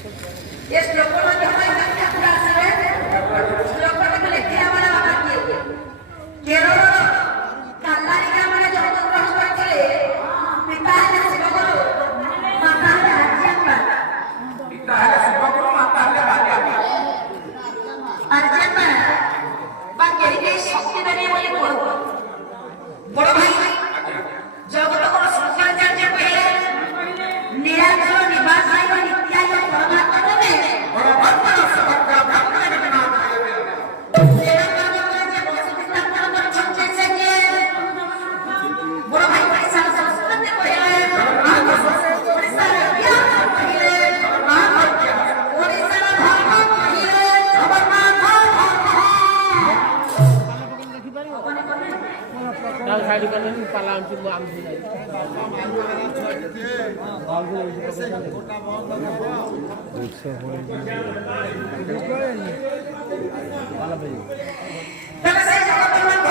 ये श्लोकों में हमारी संख्या पूरा से श्लोकों में लिखे हमारा वाक्य केरल कल्लारी का हमारे जो हम ग्रहण करते पिता है शिवगुरु माता है अर्जन पिता है शिवगुरु माता है अर्जन बाकी के शक्ति देने वाले बोलो बड़ो भाई जगत को शंकराचार्य पहले निराकार निवास भाई और नित्या या परमात्मा में बड़ो भक्त भक्त भक्त के नाम है निराकार भगवान जे वसुदेव पर छंचे से के बड़ो भाई पैसा संस्कृत पहले ओडिशा या पहले ओडिशा धर्म पहले Jagannath Kalau saya dikatain palang cuma ambil aja. Kalau saya